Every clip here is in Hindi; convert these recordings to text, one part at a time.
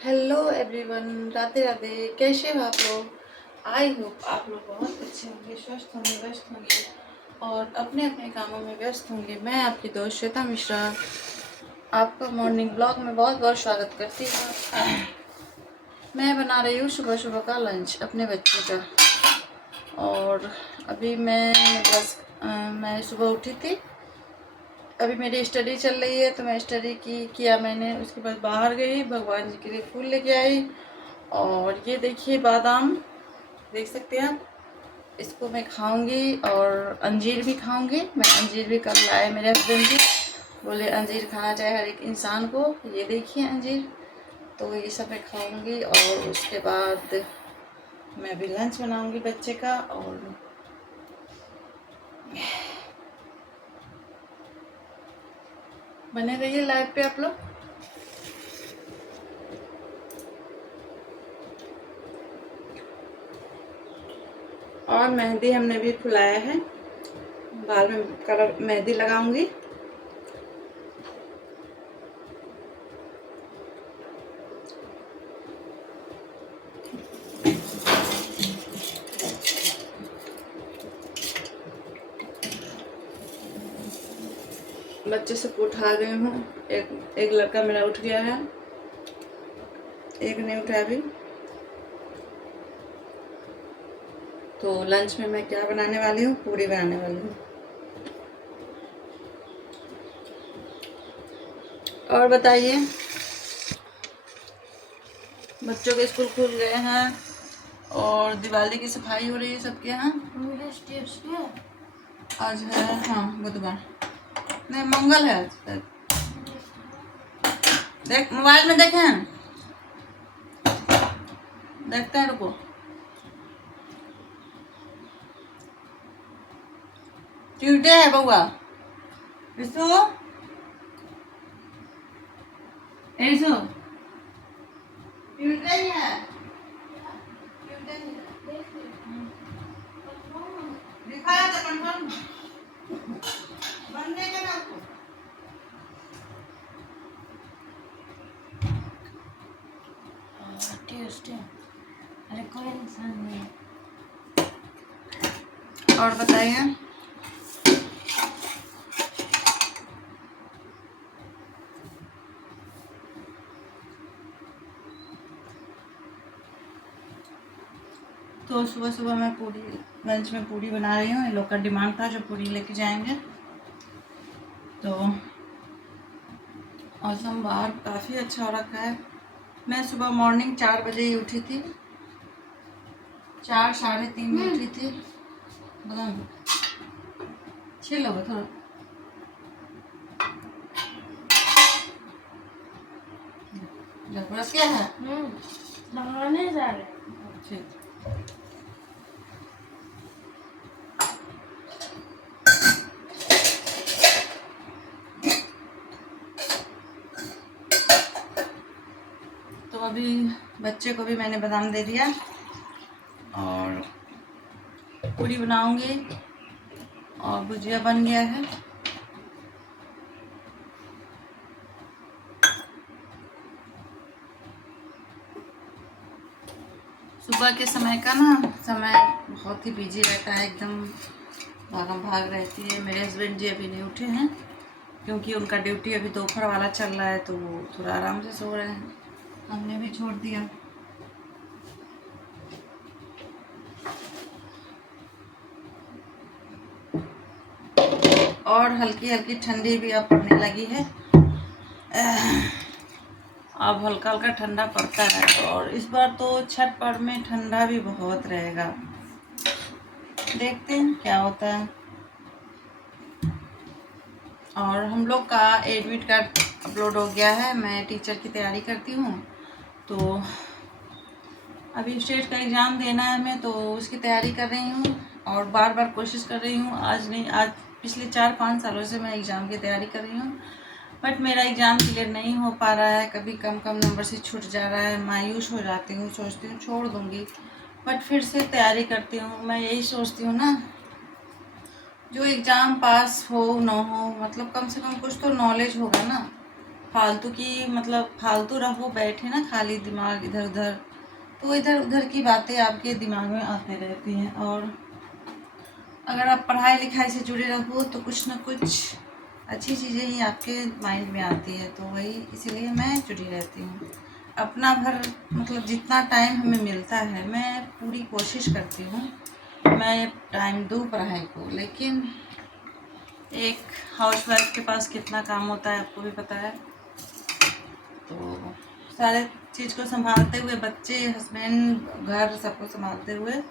Hello everyone, Radhe Radhe. कैसे हो आप लोग? आई होप आप लोग बहुत अच्छे होंगे, स्वस्थ होंगे, व्यस्त होंगे और अपने अपने कामों में व्यस्त होंगे। मैं आपकी दोस्त श्वेता मिश्रा आपका मॉर्निंग ब्लॉग में बहुत बहुत स्वागत करती हूँ। मैं बना रही हूँ सुबह सुबह का लंच अपने बच्चे का। और अभी मैं सुबह उठी थी। अभी मेरी स्टडी चल रही है तो मैं स्टडी किया मैंने। उसके बाद बाहर गई, भगवान जी के लिए फूल लेके आई। और ये देखिए बादाम, देख सकते हैं आप। इसको मैं खाऊंगी और अंजीर भी खाऊंगी। मैं अंजीर भी कल लाए मेरे हस्बैंड जी, बोले अंजीर खाना चाहिए हर एक इंसान को। ये देखिए अंजीर, तो ये सब मैं खाऊंगी। और उसके बाद मैं अभी लंच बनाऊंगी बच्चे का। और बने रहिए लाइव पे आप लोग। और मेहंदी हमने भी फुलाया है, बाल में कलर मेहंदी लगाऊंगी। बच्चे से उठा गई हूँ। एक लड़का मेरा उठ गया है, एक नहीं उठा अभी। तो लंच में मैं क्या बनाने वाली हूँ? पूरी बनाने वाली हूँ। और बताइए, बच्चों के स्कूल खुल गए हैं और दिवाली की सफाई हो रही है सबके यहाँ। आज है, हाँ, बुधवार नहीं, मंगल है आज। देख मोबाइल में देखें, देखते हैं, रुको। ट्यूसडे है बउआ। इसो ऐसो ट्यूसडे ही है। ट्यूसडे ही है। दिखाया था कंफर्म बनने का ना आपको। ट्यूसडे, अरे कोई इंसान नहीं। और बताइए, तो सुबह सुबह मैं पूरी लंच में पूरी बना रही हूँ। इन लोग का डिमांड था जो पूरी लेके जाएंगे। तो मौसम बाहर काफ़ी अच्छा हो रखा है। मैं सुबह मॉर्निंग 4 बजे ही उठी थी, 4 साढ़े 3 में उठी थी। बताओ छिल लो थोड़ा। ब्रश क्या है? लगाने जा रहे। ठीक। तो अभी बच्चे को भी मैंने बादाम दे दिया और पूरी बनाऊंगी और भुजिया बन गया है। सुबह के समय का समय बहुत ही बिजी रहता है, एकदम भागम भाग रहती है। मेरे हस्बैंड जी अभी नहीं उठे हैं क्योंकि उनका ड्यूटी अभी दोपहर वाला चल रहा है, तो वो थोड़ा आराम से सो रहे हैं। हमने भी छोड़ दिया। और हल्की हल्की ठंडी भी अब पड़ने लगी है। अब हल्का हल्का ठंडा पड़ता है। और इस बार तो छठ पर्व में ठंडा भी बहुत रहेगा, देखते हैं क्या होता है। और हम लोग का एडमिट कार्ड अपलोड हो गया है। मैं टीचर की तैयारी करती हूँ, तो अभी स्टेट का एग्ज़ाम देना है हमें, तो उसकी तैयारी कर रही हूँ। और बार बार कोशिश कर रही हूँ, आज नहीं, आज पिछले 4-5 सालों से मैं एग्ज़ाम की तैयारी कर रही हूँ, बट मेरा एग्ज़ाम क्लियर नहीं हो पा रहा है। कभी कम नंबर से छूट जा रहा है, मायूस हो जाती हूँ, सोचती हूँ छोड़ दूँगी, बट फिर से तैयारी करती हूँ। मैं यही सोचती हूँ ना, जो एग्ज़ाम पास हो ना हो, मतलब कम से कम कुछ तो नॉलेज होगा ना। फालतू की मतलब फालतू रहो बैठे ना खाली दिमाग इधर उधर, तो इधर उधर की बातें आपके दिमाग में आते रहती हैं। और अगर आप पढ़ाई लिखाई से जुड़े रहो तो कुछ ना कुछ अच्छी चीज़ें ही आपके माइंड में आती है, तो वही इसीलिए मैं जुड़ी रहती हूँ। अपना भर मतलब जितना टाइम हमें मिलता है मैं पूरी कोशिश करती हूँ मैं टाइम दूँ पढ़ाई को, लेकिन एक हाउसवाइफ के पास कितना काम होता है आपको भी पता है। तो सारे चीज़ को संभालते हुए, बच्चे, हस्बैंड, घर सबको संभालते हुए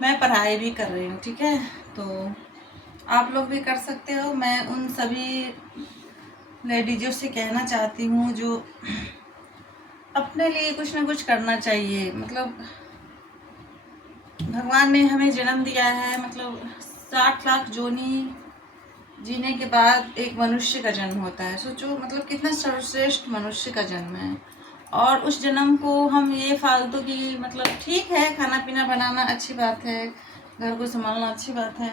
मैं पढ़ाई भी कर रही हूँ, ठीक है। तो आप लोग भी कर सकते हो। मैं उन सभी लेडीज़ों से कहना चाहती हूँ जो अपने लिए कुछ ना कुछ करना चाहिए। मतलब भगवान ने हमें जन्म दिया है, मतलब 60 लाख जोनी जीने के बाद एक मनुष्य का जन्म होता है। सोचो मतलब कितना सर्वश्रेष्ठ मनुष्य का जन्म है, और उस जन्म को हम ये फालतू की मतलब ठीक है खाना पीना बनाना अच्छी बात है, घर को संभालना अच्छी बात है,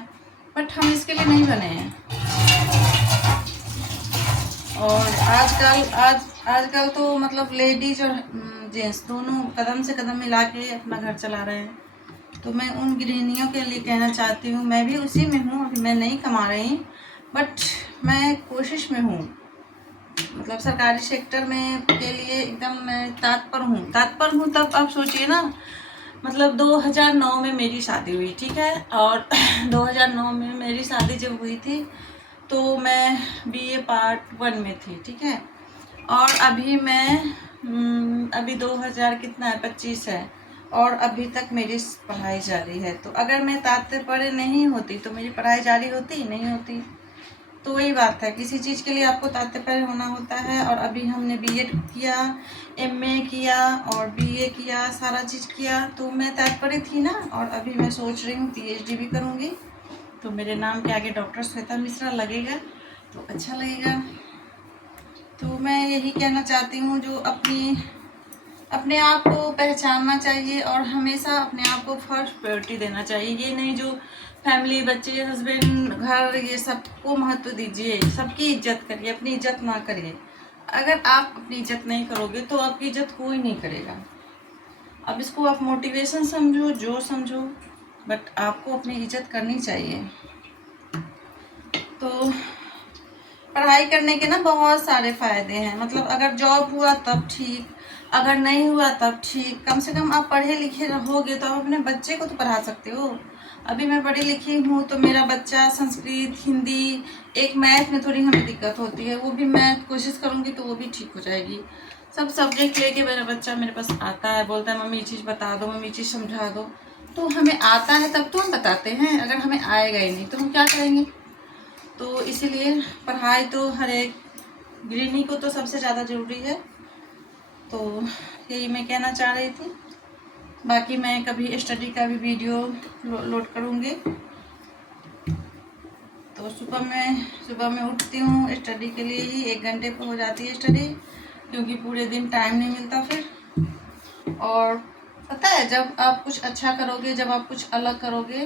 बट हम इसके लिए नहीं बने हैं। और आजकल तो मतलब लेडीज और जेंट्स दोनों कदम से कदम मिला के अपना घर चला रहे हैं। तो मैं उन गृहिणियों के लिए कहना चाहती हूँ, मैं भी उसी में हूँ, अभी मैं नहीं कमा रही बट मैं कोशिश में हूँ। मतलब सरकारी सेक्टर में के लिए एकदम मैं तात्पर हूँ। तब आप सोचिए ना, मतलब 2009 में मेरी शादी हुई, ठीक है। और 2009 में मेरी शादी जब हुई थी तो मैं बीए पार्ट 1 में थी, ठीक है। और अभी मैं अभी 2000 कितना है 25 है, और अभी तक मेरी पढ़ाई जारी है। तो अगर मैं तात्पर्य नहीं होती तो मेरी पढ़ाई जारी होती नहीं होती। तो वही बात है, किसी चीज़ के लिए आपको तात्पर्य होना होता है। और अभी हमने बीएड किया, एमए किया और बीए किया, सारा चीज़ किया, तो मैं तात्पर्य थी ना। और अभी मैं सोच रही हूँ पीएचडी भी करूँगी, तो मेरे नाम के आगे डॉक्टर श्वेता मिश्रा लगेगा तो अच्छा लगेगा। तो मैं यही कहना चाहती हूँ, जो अपने आप को पहचानना चाहिए और हमेशा अपने आप को फर्स्ट प्रायोरिटी देना चाहिए। ये नहीं जो फैमिली, बच्चे, हस्बैंड, घर, ये सबको महत्व दीजिए, सबकी इज्जत करिए, अपनी इज्जत ना करिए। अगर आप अपनी इज्जत नहीं करोगे तो आपकी इज्जत कोई नहीं करेगा। अब इसको आप मोटिवेशन समझो, जो समझो, बट आपको अपनी इज्जत करनी चाहिए। तो पढ़ाई करने के ना बहुत सारे फ़ायदे हैं। मतलब अगर जॉब हुआ तब ठीक, अगर नहीं हुआ तब ठीक, कम से कम आप पढ़े लिखे रहोगे तो आप अपने बच्चे को तो पढ़ा सकते हो। अभी मैं पढ़ी लिखी हूँ तो मेरा बच्चा संस्कृत, हिंदी, एक मैथ में थोड़ी हमें दिक्कत होती है, वो भी मैं कोशिश करूँगी तो वो भी ठीक हो जाएगी। सब सब्जेक्ट लेके मेरा बच्चा मेरे पास आता है, बोलता है मम्मी ये चीज़ बता दो, मम्मी ये चीज़ समझा दो। तो हमें आता है तब तो हम बताते हैं, अगर हमें आएगा ही नहीं तो हम क्या करेंगे। तो इसीलिए पढ़ाई तो हर एक गृहिणी को तो सबसे ज़्यादा ज़रूरी है। तो यही मैं कहना चाह रही थी। बाकी मैं कभी स्टडी का भी वीडियो लोड करूँगी। तो सुबह में उठती हूँ स्टडी के लिए ही, 1 घंटे पर हो जाती है स्टडी, क्योंकि पूरे दिन टाइम नहीं मिलता फिर। और पता है जब आप कुछ अच्छा करोगे, जब आप कुछ अलग करोगे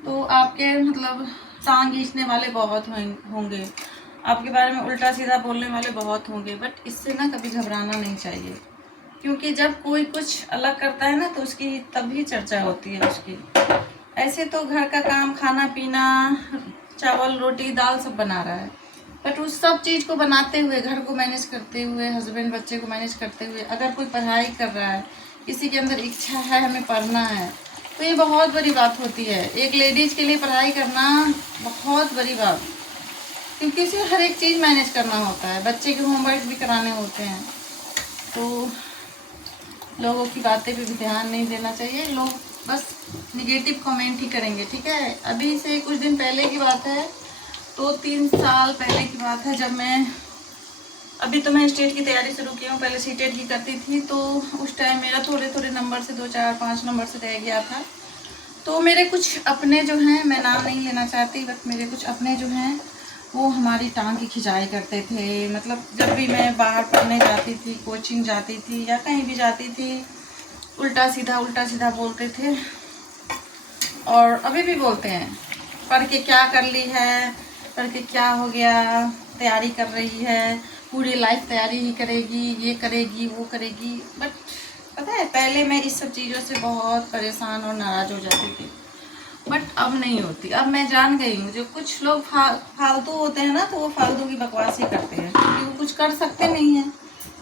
तो आपके मतलब टांग खींचने वाले बहुत होंगे, आपके बारे में उल्टा सीधा बोलने वाले बहुत होंगे, बट इससे ना कभी घबराना नहीं चाहिए। क्योंकि जब कोई कुछ अलग करता है ना तो उसकी तभी चर्चा होती है उसकी। ऐसे तो घर का काम, खाना पीना, चावल रोटी दाल सब बना रहा है, बट उस सब चीज़ को बनाते हुए, घर को मैनेज करते हुए, हस्बैंड बच्चे को मैनेज करते हुए अगर कोई पढ़ाई कर रहा है, किसी के अंदर इच्छा है हमें पढ़ना है, तो ये बहुत बड़ी बात होती है। एक लेडीज़ के लिए पढ़ाई करना बहुत बड़ी बात, क्योंकि इसे हर एक चीज़ मैनेज करना होता है, बच्चे के होमवर्क भी कराने होते हैं। तो लोगों की बातें पे भी ध्यान नहीं देना चाहिए। लोग बस निगेटिव कमेंट ही करेंगे, ठीक है। अभी से कुछ दिन पहले की बात है, 2-3 साल पहले की बात है, जब मैं अभी तो मैं स्टेट की तैयारी शुरू की हूँ, पहले सीटेट की करती थी, तो उस टाइम मेरा थोड़े नंबर से 2, 4, 5 नंबर से रह गया था। तो मेरे कुछ अपने जो हैं, मैं नाम नहीं लेना चाहती, बट मेरे कुछ अपने जो हैं वो हमारी टांग की खिंचाई करते थे। मतलब जब भी मैं बाहर पढ़ने जाती थी, कोचिंग जाती थी या कहीं भी जाती थी, उल्टा सीधा बोलते थे। और अभी भी बोलते हैं, पढ़ के क्या कर ली है, पढ़ के क्या हो गया, तैयारी कर रही है, पूरी लाइफ तैयारी ही करेगी, ये करेगी, वो करेगी। बट पता है पहले मैं इस सब चीज़ों से बहुत परेशान और नाराज़ हो जाती थी, बट अब नहीं होती। अब मैं जान गई हूँ जो कुछ लोग फालतू होते हैं ना, तो वो फालतू की बकवास ही करते हैं, क्योंकि वो कुछ कर सकते नहीं हैं,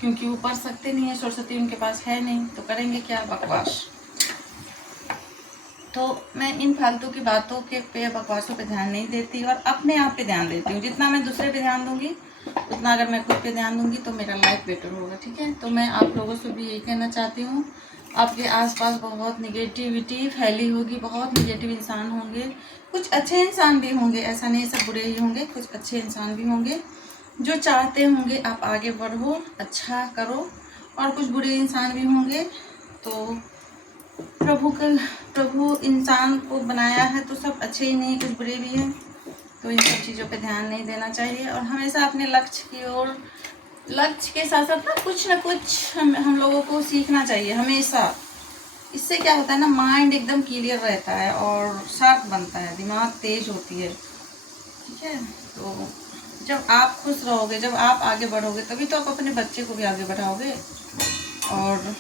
क्योंकि वो पढ़ सकते नहीं है, सरस्वती उनके पास है नहीं, तो करेंगे क्या, बकवास। तो मैं इन फालतू की बातों के पे बकवासों पे ध्यान नहीं देती और अपने आप पे ध्यान देती हूँ। जितना मैं दूसरे पे ध्यान दूंगी उतना अगर मैं खुद पे ध्यान दूंगी तो मेरा लाइफ बेटर होगा, ठीक है। तो मैं आप लोगों से भी यही कहना चाहती हूँ, आपके आसपास बहुत निगेटिविटी फैली होगी, बहुत निगेटिव इंसान होंगे, कुछ अच्छे इंसान भी होंगे, ऐसा नहीं सब बुरे ही होंगे, कुछ अच्छे इंसान भी होंगे जो चाहते होंगे आप आगे बढ़ो, अच्छा करो, और कुछ बुरे इंसान भी होंगे। तो प्रभु इंसान को बनाया है तो सब अच्छे ही नहीं, कुछ बुरे भी हैं। तो इन सब चीज़ों पे ध्यान नहीं देना चाहिए और हमेशा अपने लक्ष्य की ओर, लक्ष्य के साथ साथ ना कुछ हम लोगों को सीखना चाहिए हमेशा। इससे क्या होता है ना, माइंड एकदम क्लियर रहता है और शार्प बनता है, दिमाग तेज होती है, ठीक है। तो जब आप खुश रहोगे, जब आप आगे बढ़ोगे, तभी तो आप अपने बच्चे को भी आगे बढ़ाओगे। और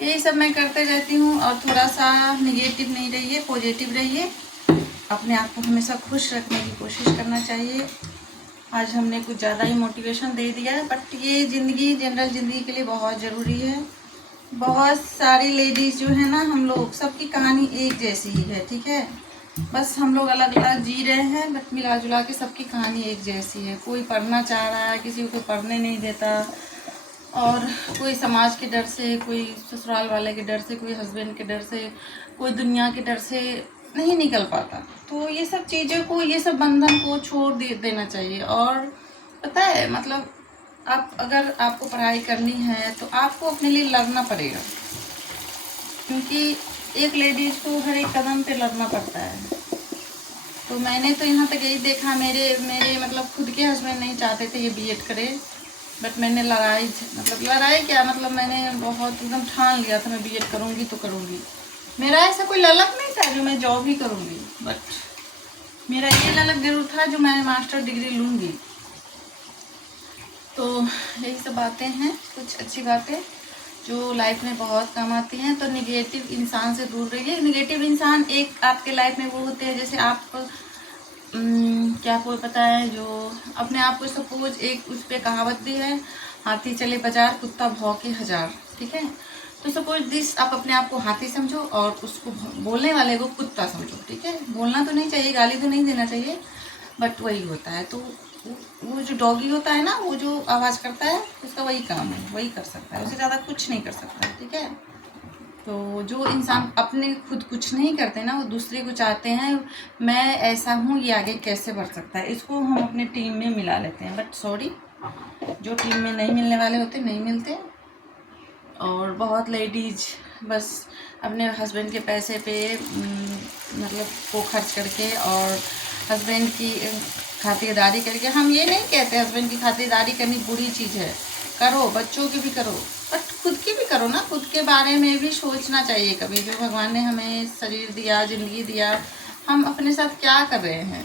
यही सब मैं करते रहती हूँ। और थोड़ा सा निगेटिव नहीं रहिए, पॉजिटिव रहिए, अपने आप को हमेशा खुश रखने की कोशिश करना चाहिए। आज हमने कुछ ज़्यादा ही मोटिवेशन दे दिया है, बट ये ज़िंदगी जनरल ज़िंदगी के लिए बहुत ज़रूरी है। बहुत सारी लेडीज़ जो है ना, हम लोग सबकी कहानी एक जैसी ही है, ठीक है। बस हम लोग अलग अलग जी रहे हैं, बट मिला जुला के सबकी कहानी एक जैसी है। कोई पढ़ना चाह रहा है, किसी को पढ़ने नहीं देता, और कोई समाज के डर से, कोई ससुराल वाले के डर से, कोई हस्बैंड के डर से, कोई दुनिया के डर से नहीं निकल पाता। तो ये सब चीज़ों को, ये सब बंधन को छोड़ देना चाहिए। और पता है मतलब, आप अगर आपको पढ़ाई करनी है तो आपको अपने लिए लड़ना पड़ेगा, क्योंकि एक लेडीज़ को हर एक कदम पे लड़ना पड़ता है। तो मैंने तो यहाँ तक यही देखा, मेरे मतलब खुद के हस्बैंड नहीं चाहते थे ये बीएड करे, बट मैंने लड़ाई क्या मतलब, मैंने बहुत एकदम ठान लिया था मैं बीएड करूँगी तो करूँगी। मेरा ऐसा कोई ललक नहीं था जो मैं जॉब ही करूँगी, बट मेरा ये ललक जरूर था जो मैं मास्टर डिग्री लूँगी। तो यही सब बातें हैं, कुछ अच्छी बातें जो लाइफ में बहुत काम आती हैं। तो निगेटिव इंसान से दूर रहिए। निगेटिव इंसान एक आपके लाइफ में वो होते हैं, जैसे आप क्या कोई पता है, जो अपने आप को सपोज, एक उस पर कहावत भी है, हाथी चले बाजार कुत्ता भौंके हजार, ठीक है। तो सपोज दिस, आप अपने आप को हाथी समझो और उसको बोलने वाले को कुत्ता समझो, ठीक है। बोलना तो नहीं चाहिए, गाली तो नहीं देना चाहिए, बट वही होता है। तो वो जो डॉगी होता है ना, वो जो आवाज़ करता है उसका वही काम है, वही कर सकता है, उससे ज़्यादा कुछ नहीं कर सकता है, ठीक है। तो जो इंसान अपने खुद कुछ नहीं करते ना, वो दूसरे को चाहते हैं मैं ऐसा हूँ, ये आगे कैसे बढ़ सकता है, इसको हम अपने टीम में मिला लेते हैं। बट सॉरी, जो टीम में नहीं मिलने वाले होते नहीं मिलते। और बहुत लेडीज बस अपने हस्बैंड के पैसे पे मतलब को खर्च करके और हस्बैंड की खातिरदारी करके, हम ये नहीं कहते हस्बैंड की खातिरदारी करनी बुरी चीज़ है, करो, बच्चों की भी करो, बट खुद की भी करो ना, खुद के बारे में भी सोचना चाहिए कभी। जो भगवान ने हमें शरीर दिया, ज़िंदगी दिया, हम अपने साथ क्या कर रहे हैं।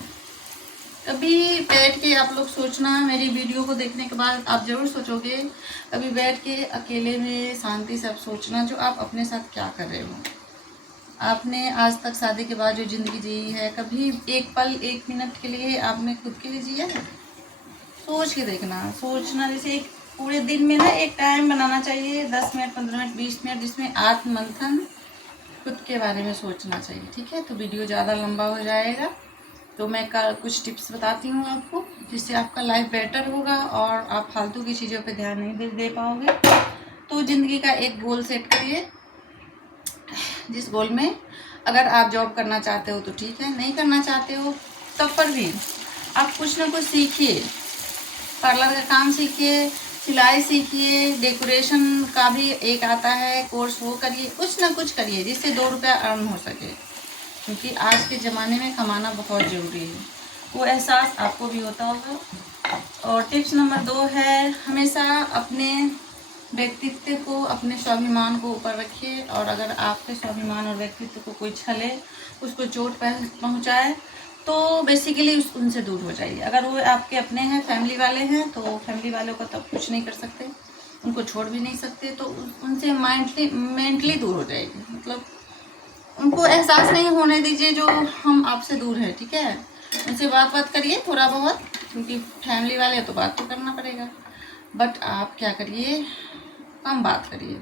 कभी बैठ के आप लोग सोचना, मेरी वीडियो को देखने के बाद आप ज़रूर सोचोगे, कभी बैठ के अकेले में शांति से आप सोचना जो आप अपने साथ क्या कर रहे हो। आपने आज तक शादी के बाद जो ज़िंदगी जी है, कभी एक पल, एक मिनट के लिए आपने खुद के लिए जिया है? सोच के देखना, सोचना। जैसे एक पूरे दिन में ना एक टाइम बनाना चाहिए, 10 मिनट, 15 मिनट, 20 मिनट, जिसमें आत्ममंथन खुद के बारे में सोचना चाहिए, ठीक है। तो वीडियो ज़्यादा लंबा हो जाएगा, तो मैं कुछ टिप्स बताती हूँ आपको, जिससे आपका लाइफ बेटर होगा और आप फालतू की चीज़ों पे ध्यान नहीं दे पाओगे। तो ज़िंदगी का एक गोल सेट करिए, जिस गोल में अगर आप जॉब करना चाहते हो तो ठीक है, नहीं करना चाहते हो तब पर भी आप कुछ ना कुछ सीखिए, पार्लर का काम सीखिए, सिलाई सीखिए, डेकोरेशन का भी एक आता है कोर्स, वो करिए, कुछ ना कुछ करिए जिससे 2 रुपया अर्न हो सके, क्योंकि आज के ज़माने में कमाना बहुत ज़रूरी है। वो एहसास आपको भी होता होगा। और टिप्स नंबर 2 है, हमेशा अपने व्यक्तित्व को, अपने स्वाभिमान को ऊपर रखिए, और अगर आपके स्वाभिमान और व्यक्तित्व को कोई छले, उसको चोट पहुंचाए, तो बेसिकली उनसे दूर हो जाइए। अगर वो आपके अपने हैं, फैमिली वाले हैं, तो फैमिली वालों को तो आप कुछ नहीं कर सकते, उनको छोड़ भी नहीं सकते, तो उनसे मेंटली दूर हो जाएगी। मतलब उनको एहसास नहीं होने दीजिए जो हम आपसे दूर हैं, ठीक है। उनसे बात करिए थोड़ा बहुत, क्योंकि फैमिली वाले तो बात तो करना पड़ेगा, बट आप क्या करिए, कम बात करिए।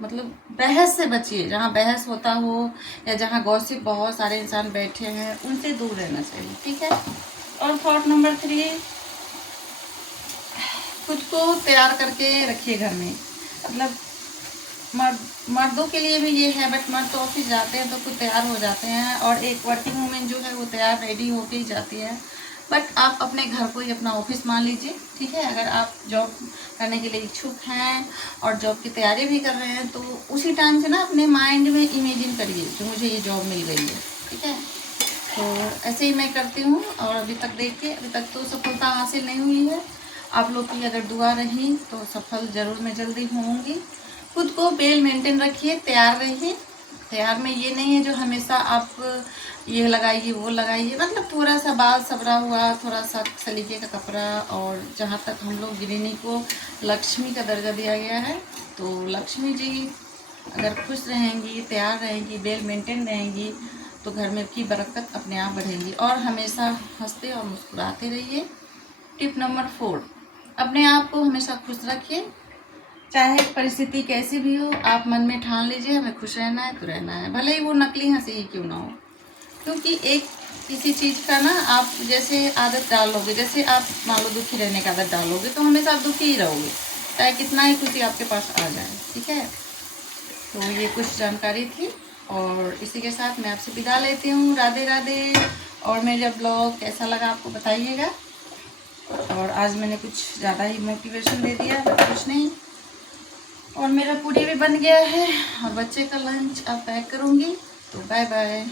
मतलब बहस से बचिए, जहाँ बहस होता हो या जहाँ गॉसिप बहुत सारे इंसान बैठे हैं, उनसे दूर रहना चाहिए, ठीक है। और थॉट नंबर 3, खुद को तैयार करके रखिए घर में। मतलब मर्दों के लिए भी ये है, बट मर्द तो ऑफिस जाते हैं तो खुद तैयार हो जाते हैं, और एक वर्किंग वूमेन जो है वो तैयार रेडी होके ही जाती है। बट आप अपने घर को ही अपना ऑफिस मान लीजिए, ठीक है। अगर आप जॉब करने के लिए इच्छुक हैं और जॉब की तैयारी भी कर रहे हैं, तो उसी टाइम से ना अपने माइंड में इमेजिन करिए कि मुझे ये जॉब मिल गई है, ठीक है। तो ऐसे ही मैं करती हूँ, और अभी तक देखिए, अभी तक तो सफलता हासिल नहीं हुई है। आप लोग की अगर दुआ रही तो सफल ज़रूर मैं जल्दी होंगी। खुद को वेल मेंटेन रखिए, तैयार रहिए। तैयार में ये नहीं है जो हमेशा आप ये लगाइए वो लगाइए, मतलब थोड़ा सा बाल सबरा हुआ, थोड़ा सा सलीके का कपड़ा। और जहाँ तक हम लोग गृहिणी को लक्ष्मी का दर्जा दिया गया है, तो लक्ष्मी जी अगर खुश रहेंगी, तैयार रहेंगी, वेल मेंटेन रहेंगी, तो घर में की बरकत अपने आप बढ़ेगी। और हमेशा हंसते और मुस्कुराते रहिए। टिप नंबर 4, अपने आप को हमेशा खुश रखिए, चाहे परिस्थिति कैसी भी हो। आप मन में ठान लीजिए हमें खुश रहना है तो रहना है, भले ही वो नकली हंसी ही क्यों ना हो। क्योंकि एक किसी चीज़ का ना आप जैसे आदत डालोगे, जैसे आप मान लो दुखी रहने का आदत डालोगे, तो हमेशा आप दुखी ही रहोगे, चाहे कितना ही खुशी आपके पास आ जाए, ठीक है। तो ये कुछ जानकारी थी, और इसी के साथ मैं आपसे विदा लेती हूँ। राधे राधे। और मेरा ब्लॉग कैसा लगा आपको बताइएगा। और आज मैंने कुछ ज़्यादा ही मोटिवेशन दे दिया, कुछ नहीं। और मेरा पूरी भी बन गया है, और बच्चे का लंच अब पैक करूँगी। तो बाय बाय।